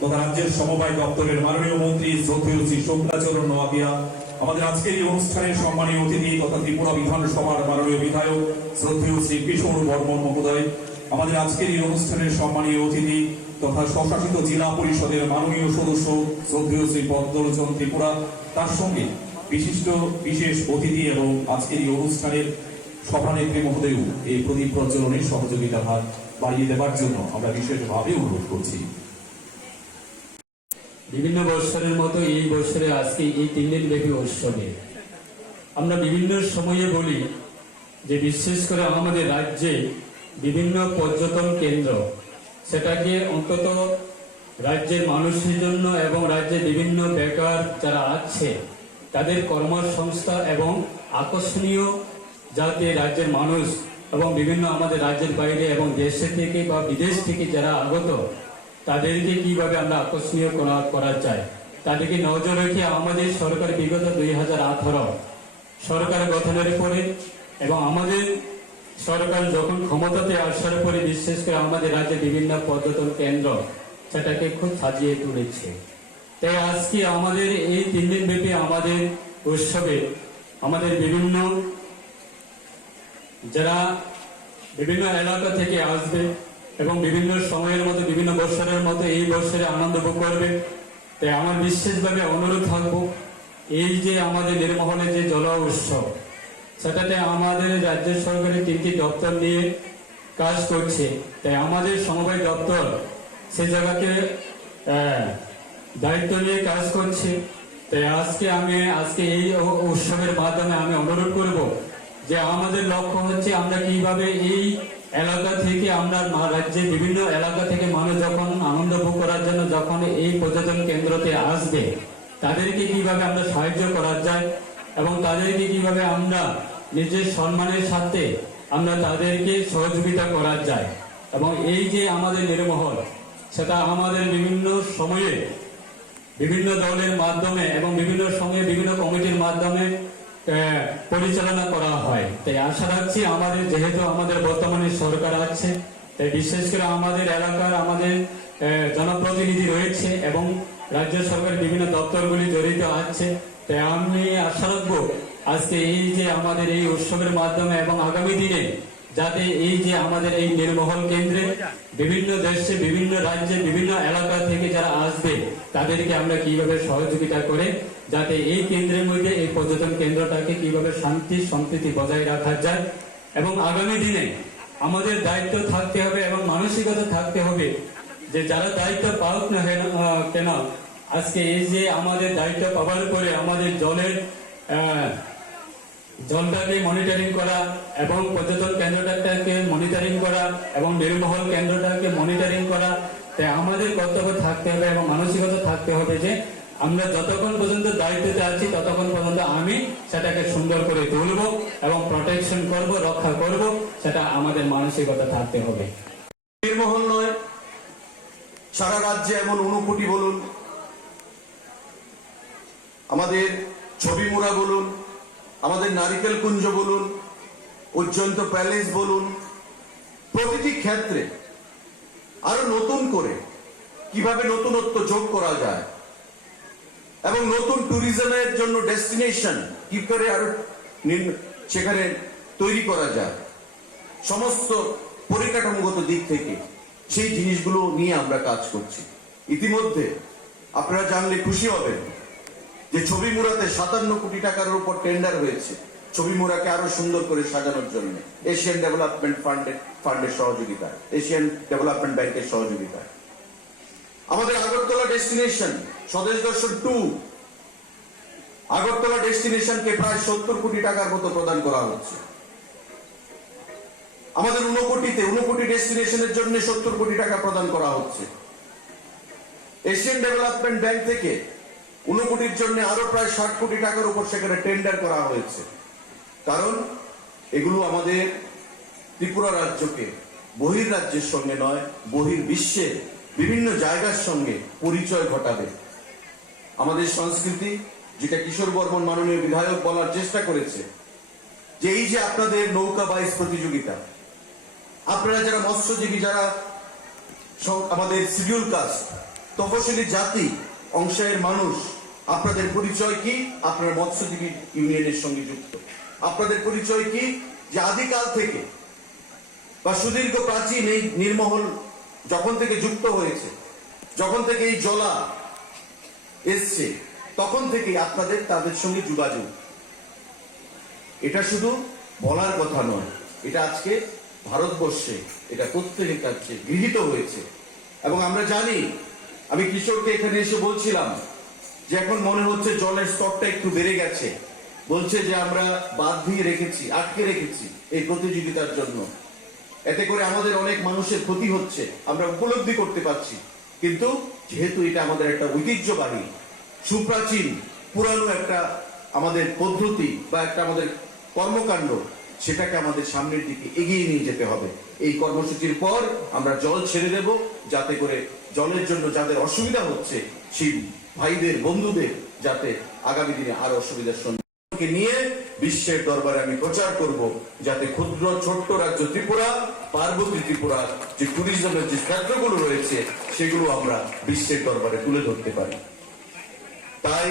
তথা রাজ্যের সমবায় দপ্তরের মাননীয় মন্ত্রী শ্রদ্ধেয় শ্রী শুক্লাচরণ নোয়াপিয়া, আমাদের আজকের এই অনুষ্ঠানের সম্মানীয় অতিথি তথা ত্রিপুরা বিধানসভার মাননীয় বিধায়ক শ্রদ্ধেয় শ্রী বিষ্ণু বর্মন মহোদয়, আমাদের আজকের এই অনুষ্ঠানের সম্মানীয় অতিথি তথা স্বশাসিত জেলা পরিষদের মাননীয় সদস্য শ্রদ্ধেয় শ্রী পদ্মলোচন ত্রিপুরা, তার সঙ্গে বিশেষ অতিথি এবং আজকের এই অনুষ্ঠানের সভানেত্রী মহোদয় এই প্রদীপ প্রজ্বলনের সহযোগিতা ভার বাড়িয়ে দেওয়ার জন্য আমরা বিশেষভাবে অনুরোধ করছি। বিভিন্ন বৎসরের মতো এই বছরে আজকে এই 3 দিন ব্যাপী উৎসবে আমরা বিভিন্ন সময়ে বলি যে বিশেষ করে আমাদের রাজ্যে বিভিন্ন পর্যটন কেন্দ্র, সেটাকে অন্তত রাজ্যের মানুষের জন্য এবং রাজ্যে বিভিন্ন বেকার যারা আছে তাদের কর্মসংস্থা এবং আকর্ষণীয়, যাতে রাজ্যের মানুষ এবং বিভিন্ন আমাদের রাজ্যের বাইরে এবং দেশে থেকে বা বিদেশ থেকে যারা আগত তাদেরকে কিভাবে আমরা আকর্ষণীয় করা যায়, তাদেরকে নজর রেখে আমাদের সরকার বিগত 2018 সরকার গঠনের পরে এবং আমাদের সরকার যখন ক্ষমতাতে আসার পরে বিশেষ করে আমাদের রাজ্যে বিভিন্ন পর্যটন কেন্দ্র সেটাকে খুব সাজিয়ে তুলেছে। তাই আজকে আমাদের এই 3 দিন ব্যাপী আমাদের উৎসবে আমাদের বিভিন্ন যারা বিভিন্ন এলাকা থেকে আসবে এবং বিভিন্ন সময়ের মতো বিভিন্ন বৎসরের মতো এই বৎসরে আনন্দ ভোগ করবে। তাই আমার বিশেষভাবে অনুরোধ থাকবো, এই যে আমাদের নির্মহলে যে জল উৎসব, সেটাতে আমাদের রাজ্য সরকারের 3টি দপ্তর নিয়ে কাজ করছে। তাই আমাদের সমবায় দপ্তর সে জায়গাকে দায়িত্ব নিয়ে কাজ করছে। তাই আজকে এই উৎসবের মাধ্যমে আমি অনুরোধ করব যে আমাদের লক্ষ্য হচ্ছে আমরা কিভাবে এই এলাকা থেকে আমরা রাজ্যে বিভিন্ন এলাকা থেকে মানুষ যখন আনন্দ ভোগ করার জন্য যখন এই পর্যটন কেন্দ্রতে আসবে তাদেরকে কিভাবে আমরা সাহায্য করা যায় এবং তাদেরকে কিভাবে আমরা নিজের সম্মানের সাথে আমরা তাদেরকে সহযোগিতা করা যায়। এবং এই যে আমাদের নির্মহল, সেটা আমাদের বিভিন্ন সময়ে বিভিন্ন দলের মাধ্যমে এবং বিভিন্ন সময়ে বিভিন্ন কমিটির মাধ্যমে পরিচালনা করা হয়। তাই আশা রাখছি আমাদের যেহেতু আমাদের বর্তমানে সরকার আছে, তাই বিশেষ করে আমাদের এলাকার আমাদের জনপ্রতিনিধি রয়েছে এবং রাজ্য সরকারের বিভিন্ন দপ্তরগুলি জড়িত আছে। তাই আমি আশা রাখবো আজকে এই যে আমাদের এই উৎসবের মাধ্যমে এবং আগামী দিনে যাতে এই যে আমাদের এই নির্মহল কেন্দ্রে বিভিন্ন দেশে বিভিন্ন রাজ্যে বিভিন্ন এলাকা থেকে যারা আসবে তাদেরকে আমরা কিভাবে সহযোগিতা করে যাতে এই কেন্দ্রের মধ্যে এই পর্যটন কেন্দ্রটাকে কিভাবে শান্তি সম্প্রীতি বজায় রাখা যায়। এবং আগামী দিনে আমাদের দায়িত্ব থাকতে হবে এবং মানসিকতা থাকতে হবে যে যারা দায়িত্ব পাওক না কেন, আজকে এই যে আমাদের দায়িত্ব পাওয়ার পরে আমাদের জলটাকে মনিটরিং করা এবং পর্যটন কেন্দ্রটাকে মনিটরিং করা এবং নির্মহল কেন্দ্রটাকে মনিটরিং করা। তাই আমাদের কর্তব্য থাকতে হবে এবং মানসিকতা থাকতে হবে যে আমরা যতক্ষণ পর্যন্ত দায়িত্বতে আছি ততক্ষণ পর্যন্ত আমি সেটাকে সুন্দর করে তুলব এবং প্রোটেকশন করব, রক্ষা করব, সেটা আমাদের মানসিকতা থাকতে হবে। নির্মহল নয়, সারা রাজ্যে এমন 59 কোটি বলুন, আমাদের ছবিমুড়া বলুন, আমাদের নারিকেল কুঞ্জ বলুন, উজ্জয়ন্ত প্যালেস বলুন, প্রতিটি ক্ষেত্রে আরো নতুন করে কিভাবে নতুনত্ব যোগ করা যায় এবং নতুন ট্যুরিজমের জন্য ডেস্টিনেশন কি করে আরো সেখানে তৈরি করা যায়, সমস্ত পরিকাঠামোগত দিক থেকে সেই জিনিসগুলো নিয়ে আমরা কাজ করছি। ইতিমধ্যে আপনারা জানলে খুশি হবেন যে ছবিমুড়াতে 57 কোটি টাকার উপর টেন্ডার হয়েছে ছবিমুড়াকে আরো সুন্দর করে সাজানোর জন্য এশিয়ান ডেভেলপমেন্ট ফান্ডের সহযোগিতা, এশিয়ান ডেভেলপমেন্ট ব্যাংকের সহযোগিতা। আমাদের আগরতলা ডেস্টিনেশন স্বদেশ দর্শন 2 আগরতলা ডেস্টিনেশনকে প্রায় 70 কোটি টাকার মতো প্রদান করা হচ্ছে। আমাদের 59 কোটি ডেস্টিনেশনের জন্য 70 কোটি টাকা প্রদান করা হচ্ছে। এশিয়ান ডেভেলপমেন্ট ব্যাংক থেকে 59 কোটির জন্য আরো প্রায় 60 কোটি টাকার উপর সেখানে টেন্ডার করা হয়েছে। কারণ এগুলো আমাদের ত্রিপুরা রাজ্যকে বহির্রাজ্যের সঙ্গে নয়, বহির্বিশ্বের বিভিন্ন জায়গার সঙ্গে পরিচয় ঘটাবে। আমাদের সংস্কৃতি, যেটা কিশোর বর্মন মাননীয় বিধায়ক বলার চেষ্টা করেছে, যে এই যে আপনাদের নৌকা বাইচ প্রতিযোগিতা, আপনারা যারা মৎস্যজীবী, যারা আমাদের শিডিউল কাস্ট, তফসিলি জাতি অংশের মানুষ, আপনাদের পরিচয় কি? আপনারা মৎস্যজীবী ইউনিয়নের সঙ্গে যুক্ত। আপনাদের পরিচয় কি? যে আদিকাল থেকে বা সুদীর্ঘ প্রাচীন এই নির্মহল যখন থেকে যুক্ত হয়েছে, যখন থেকে এই জলা এসছে, তখন থেকে আপনাদের তাদের সঙ্গে যোগাযোগ। এটা শুধু বলার কথা নয়, এটা আজকে ভারতবর্ষে এটা প্রত্যেকের কাছে গৃহীত হয়েছে। এবং আমরা জানি, আমি কিশোরকে এখানে এসে বলছিলাম যে এখন মনে হচ্ছে জলের স্তরটা একটু বেড়ে গেছে। বলছে যে আমরা বাঁধ দিয়ে রেখেছি, আটকে রেখেছি এই প্রতিযোগিতার জন্য, এতে করে আমাদের অনেক মানুষের ক্ষতি হচ্ছে, আমরা উপলব্ধি করতে পারছি। কিন্তু যেহেতু এটা আমাদের একটা ঐতিহ্যবাহী সুপ্রাচীন পুরানো একটা আমাদের পদ্ধতি বা একটা আমাদের কর্মকাণ্ড, সেটাকে আমাদের সামনের দিকে এগিয়ে নিয়ে যেতে হবে। এই কর্মসূচির পর আমরা জল ছেড়ে দেব, যাতে করে জলের জন্য যাদের অসুবিধা হচ্ছে সেই ভাইদের বন্ধুদের যাতে আগামী দিনে আরো অসুবিধার সম্মুখীনকে নিয়ে বিশ্বের দরবারে আমি প্রচার করব, যাতে ক্ষুদ্র ছোট্ট রাজ্য ত্রিপুরা, পার্বতী ত্রিপুরা যে ট্যুরিজমের যে ক্ষেত্রগুলো রয়েছে সেগুলো আমরা বিশ্বের দরবারে তুলে ধরতে পারি। তাই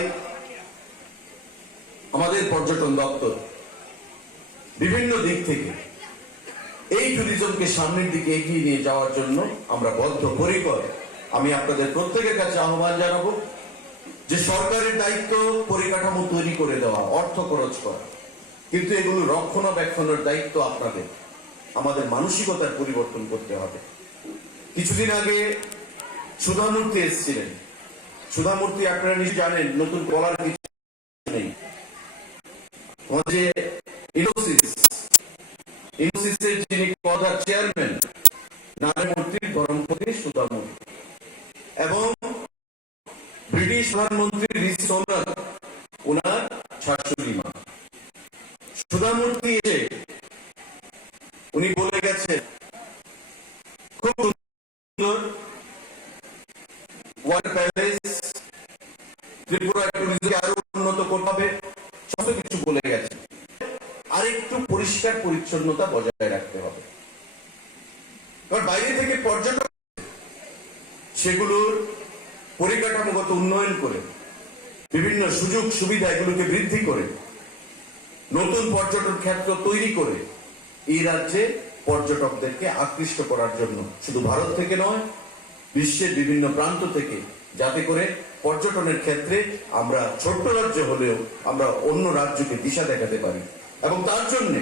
আমাদের পর্যটন দপ্তর বিভিন্ন দিক থেকে এই ট্যুরিজমকে সামনের দিকে এগিয়ে নিয়ে যাওয়ার জন্য আমরা বদ্ধপরিকর। আমি আপনাদের প্রত্যেকের কাছে আহ্বান জানাবো যে সরকারের দায়িত্ব পরিকাঠামো তৈরি করে দেওয়া, অর্থ খরচ করা, কিন্তু এগুলো রক্ষণাবেক্ষণের দায়িত্ব আপনাদের। আমাদের মানসিকতার পরিবর্তন করতে হবে। কিছুদিন আগে সুধামূর্তি এসেছিলেন। সুধামূর্তি আপনারা নিশ্চয়ই জানেন, নতুন বলার কিছু নেই। যে ইনোসিসের যিনি পদার চেয়ারম্যান নারায়ণমূর্তির ধর্মপত্নী সুধামূর্তি এবং ব্রিটিশ প্রধানমন্ত্রী ঋষি সোমনাথ ওনার শাশুড়ি মা। সুধামূর্তি এসে উনি বলে গেছেন খুব সুন্দর ওয়াটার প্যালেস, ত্রিপুরা ট্যুরিজমকে আরো উন্নত করতে হবে, সমস্ত কিছু বলে গেছে। আরেকটু পরিষ্কার পরিচ্ছন্নতা বজায় রাখতে হবে, কারণ বাইরে থেকে পর্যটক সেগুলোর পরিকাঠামোগত উন্নয়ন করে বিভিন্ন সুযোগ সুবিধা এগুলোকে বৃদ্ধি করে নতুন পর্যটন ক্ষেত্র তৈরি করে এই রাজ্যে পর্যটকদেরকে আকৃষ্ট করার জন্য শুধু ভারত থেকে নয়, বিশ্বের বিভিন্ন প্রান্ত থেকে, যাতে করে পর্যটনের ক্ষেত্রে আমরা ছোট্ট রাজ্য হলেও আমরা অন্য রাজ্যকে দিশা দেখাতে পারি। এবং তার জন্য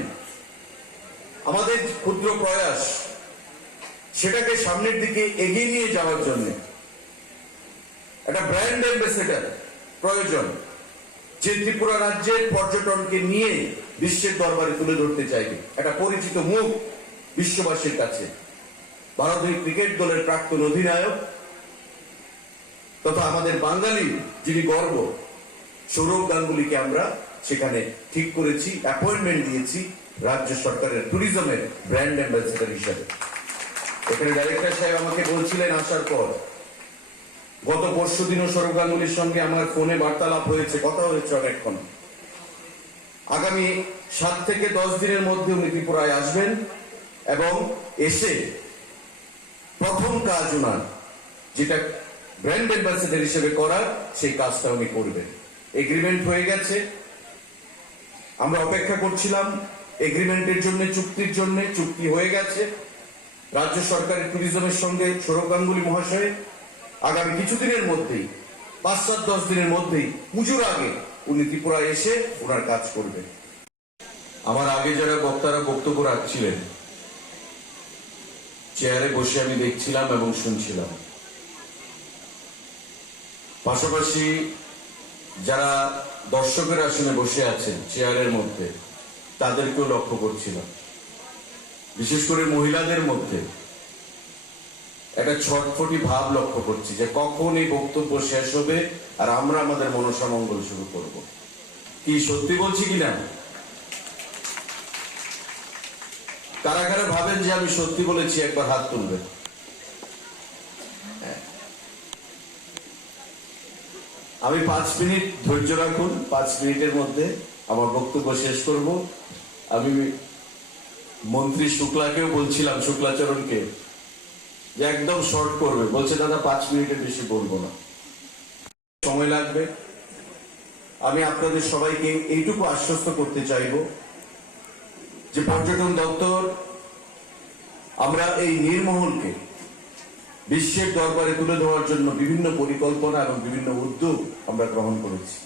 আমাদের ক্ষুদ্র প্রয়াস, সেটাকে সামনের দিকে এগিয়ে নিয়ে যাওয়ার জন্য একটা ব্র্যান্ড অ্যাম্বাসেডর প্রয়োজন, যে ত্রিপুরা রাজ্যের পর্যটনকে নিয়ে বিশ্বের দরবারে তুলে ধরতে চাইবে, একটা পরিচিত মুখ বিশ্ববাসীর কাছে। ভারতীয় ক্রিকেট দলের প্রাক্তন অধিনায়ক তথা আমাদের বাঙালি যিনি গর্ব, সৌরভ গাঙ্গুলিকে আমরা সেখানে ঠিক করেছি, অ্যাপয়েন্টমেন্ট দিয়েছি রাজ্য সরকারের ট্যুরিজমের ব্র্যান্ড অ্যাম্বাসেডর হিসেবে। এখানে ডাইরেক্টর সাহেব আমাকে বলছিলেন আসার পর, গত পরশুদিনও সৌরভ গাঙ্গুলির সঙ্গে আমার ফোনে বার্তালাপ হয়েছে, কথা হয়েছে অনেকক্ষণ। আগামী 7 থেকে 10 দিনের মধ্যে উনি ত্রিপুরায় আসবেন এবং এসে প্রথম কাজ ওনার যেটা ব্র্যান্ড অ্যাম্বাসেডর হিসেবে করার, সেই কাজটা উনি করবেন। এগ্রিমেন্ট হয়ে গেছে, আমরা অপেক্ষা করছিলাম এগ্রিমেন্টের জন্য, চুক্তির জন্য। চুক্তি হয়ে গেছে রাজ্য সরকারের ট্যুরিজমের সঙ্গে সৌরভ গাঙ্গুলি মহাশয়। আগামী কিছুদিনের মধ্যেই, 5-7-10 দিনের মধ্যেই, পুজোর আগে উনি ত্রিপুরায় এসে ওনার কাজ করবেন। আমার আগে যারা বক্তারা বক্তব্য রাখছিলেন, চেয়ারে বসে আমি দেখছিলাম এবং শুনছিলাম। পাশাপাশি যারা দর্শকের আসনে বসে আছেন চেয়ারের মধ্যে, তাদেরকেও লক্ষ্য করছিলাম। বিশেষ করে মহিলাদের মধ্যে একটা ছটফটি ভাব লক্ষ্য করছি, যে কখন এই বক্তব্য শেষ হবে আর আমরা আমাদের মনসা মঙ্গল শুরু করব। কি সত্যি বলছি কিনা? কারা কারা ভাবেন যে আমি সত্যি বলেছি, একবার হাত তুলবেন। আমি 5 মিনিট ধৈর্য রাখুন, 5 মিনিটের মধ্যে আমার বক্তব্য শেষ করব। আমি মন্ত্রী শুক্লাকেও বলছিলাম, শুক্লাচরণকে, যে একদম শর্ট করবে, বলছে দাদা 5 মিনিটের বেশি বলবো না, সময় লাগবে। আমি আপনাদের সবাইকে এইটুকু আশ্বস্ত করতে চাইব যে পর্যটন দপ্তর আমরা এই নীরমহলকে বিশ্বের দরবারে তুলে ধরার জন্য বিভিন্ন পরিকল্পনা এবং বিভিন্ন উদ্যোগ আমরা গ্রহণ করেছি।